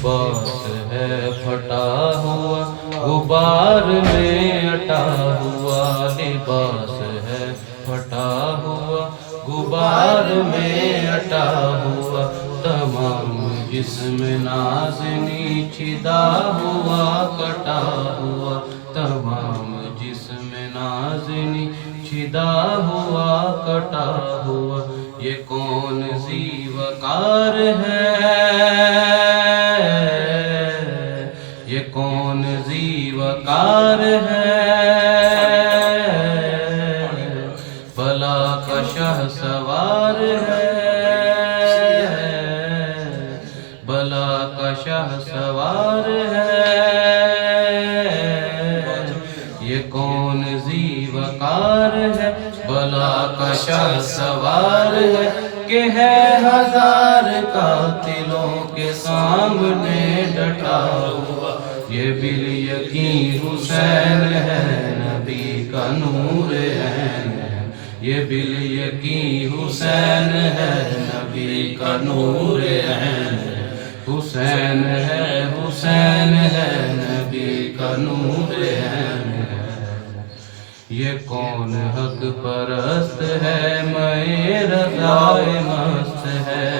لباس ہے پھٹا ہوا غبار میں اٹا ہوا، لباس ہے پھٹا ہوا غبار میں اٹا ہوا، تمام جسم نازنی چھدا ہوا کٹا ہوا، تمام جسم نازنی چھدا ہوا کٹا ہوا، یہ کون سی وقار ہے، یہ کون سی وقار ہے، بلا کا شاہ سوار ہے، بلا کا شاہ سوار ہے، یہ کون ذی وقار ہے، بلا کا شاہ سوار ہے، کہ ہے ہزار قاتلوں کے سامنے ڈٹا ہوا، یہ بالیقین حسین ہے، نبی کا نور عین ہے، یہ بالیقین حسین ہے، نبی کا نور عین ہے، حسین ہے، حسین ہے، نبی کا نور عین ہے، یہ کون حق پرست ہے، میں رضائے مست ہے،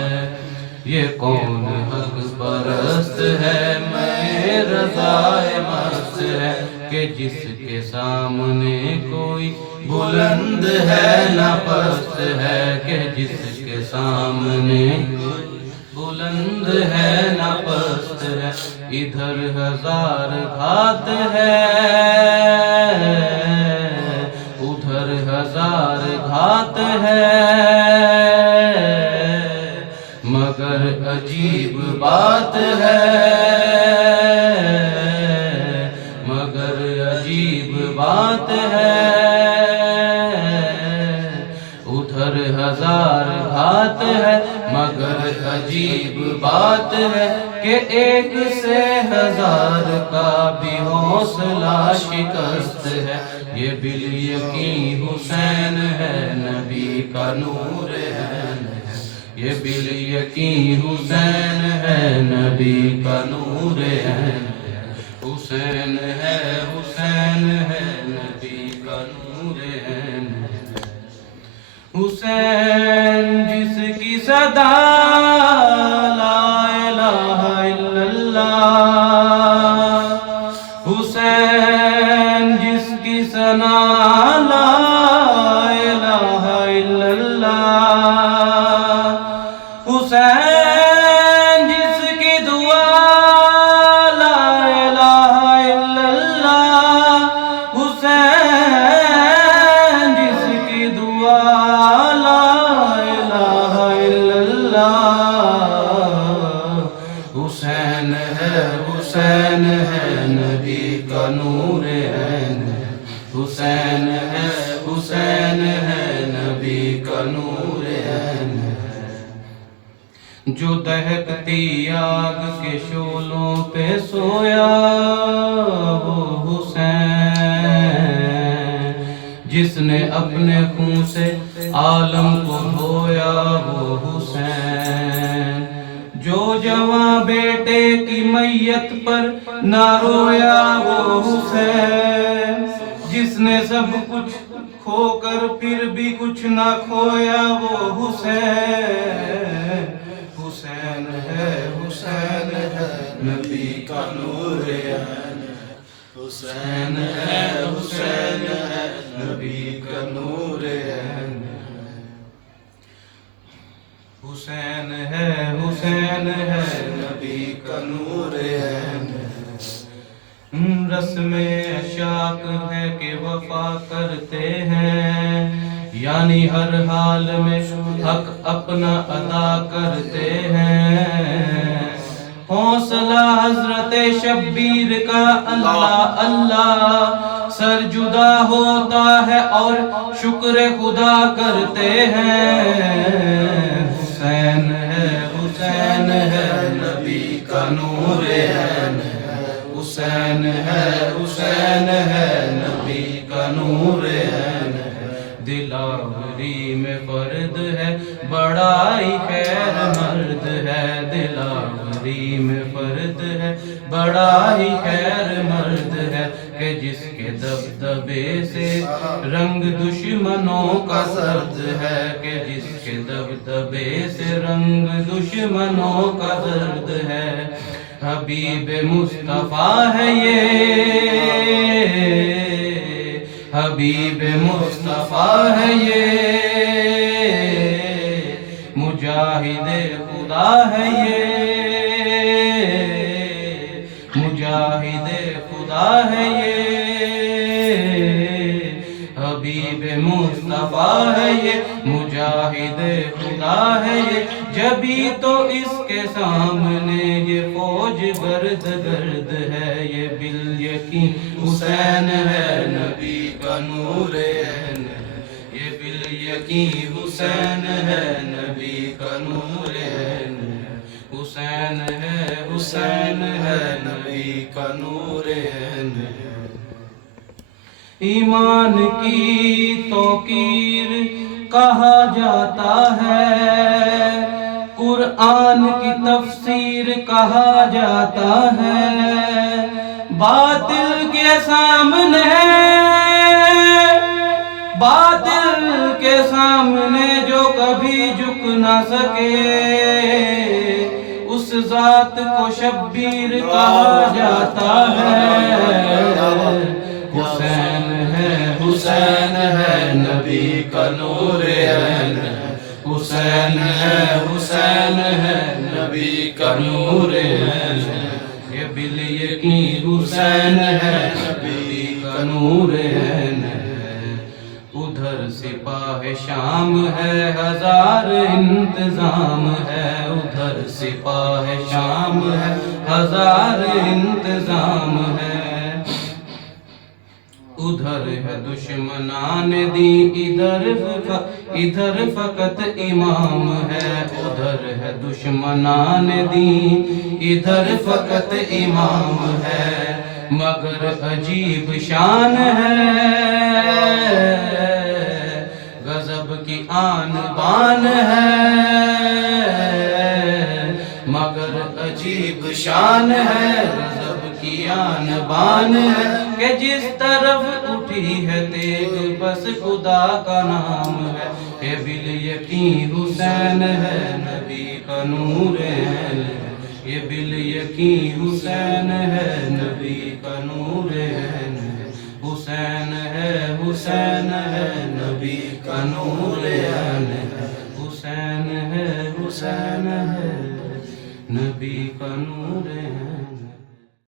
یہ کون حق پرست ہے، میں رضائے مست ہے، کہ جس کے سامنے کوئی بلند ہے نہ پست ہے، کہ جس کے سامنے بلند ہے نہ پست ہے، ادھر ہزار گھات ہے، ادھر ہزار گھات ہے، مگر عجیب بات ہے، مگر عجیب بات ہے، ادھر ہزار گھات ہے، مگر عجیب بات ہے، کہ ایک سے ہزار کا بھی حوصلہ شکست ہے، یہ بالیقین حسین ہے، نبی کا نور عین ہے، یہ بالیقین حسین ہے، نبی کا نور عین ہے، حسین ہے، حسین ہے، نبی کا نور عین ہے، حسین جس کی صدا لا الہ الا اللہ، حسین جس کی ثنا لا الہ الا اللہ، حسین جس کی دعا لا الہ الا اللہ، حسین جس کی دعا لا الہ الا اللہ، حسین ہے، حسین ہے، نبی کا نور عین ہے، حسین ہے، حسین ہے، نبی کا نور عین ہے، جو دہکتی آگ کے شعلوں پہ سویا وہ حسین، جس نے اپنے خون سے عالم کو دھویا وہ حسین، جو جواں بیٹے کی میت پر نہ رویا وہ حسین، جس نے سب کچھ کھو کر پھر بھی کچھ نہ کھویا وہ حسین، حسین ہے، حسین ہے، نبی کا نور عین ہے، حسین ہے، حسین ہے، نبی کا نور عین ہے، حسین ہے، حسین ہے، نبی کا نور عین ہے، رسم عشاق ہے کہ وفا کرتے ہیں، یعنی ہر حال میں حق اپنا ادا کرتے ہیں، حوصلہ حضرت شبیر کا اللہ اللہ، سر جدا ہوتا ہے اور شکر خدا کرتے ہیں، حسین ہے، حسین ہے، نبی کا نور عین ہے، حسین ہے، حسین ہے، نبی کا نور عین ہے، دلاوری میں فرد ہے بڑائی خیر مرد ہے، دلاوری میں فرد بڑا ہی خیر مرد ہے کہ جس کے دبدبے سے رنگ دشمنوں کا زرد ہے، کہ جس کے دبدبے سے رنگ دشمنوں کا زرد ہے۔ حبیب مصطفیٰ ہے یہ، حبیب مصطفیٰ ہے یہ، مجاہد خدا ہے یہ، مجاہد خدا ہے یہ، حبیب مصطفیٰ ہے یہ، مجاہد خدا ہے یہ۔ جبھی تو اس کے سامنے یہ فوج گرد گرد ہے، یہ بالیقین حسین ہے نبی کا نور عین ہے، یہ بالیقین حسین ہے نبی کا نور عین ہے، حسین ہے، حسین ہے نبی کا نور عین ہے۔ ایمان کی توقیر کہا جاتا ہے، قرآن کی تفسیر کہا جاتا ہے، باطل کے سامنے، باطل کے سامنے جو کبھی جھک نہ سکے، اس ذات کو شبیر کہا جاتا ہے۔ حسین ہے، حسین ہے نبی کا نور عین ہے، حسین ہے، حسین ہے نبی کا نور عین ہے، یہ بالیقین حسین ہے نبی کا نور عین ہے۔ ادھر سپاہ شام ہے، ہزار انتظام ہے، ادھر سپاہ شام ہے، ہزار انتظام ہے، ادھر ہے دشمنان دین، ادھر فقط امام ہے، ادھر ہے دشمنان دین، ادھر فقط امام ہے، مگر عجیب شان ہے، غضب کی آن بان ہے، مگر عجیب شان ہے، غضب کی آن بان ہے، کہ جس طرف اٹھی ہے تیغ بس خدا کا نام ہے، یہ بالیقین حسین ہے نبی کا نور عین ہے، یہ بالیقین حسین ہے نبی کا نور عین ہے، حسین ہے، حسین ہے نبی کا نور عین ہے، حسین ہے، حسین ہے نبی کا نور عین ہے۔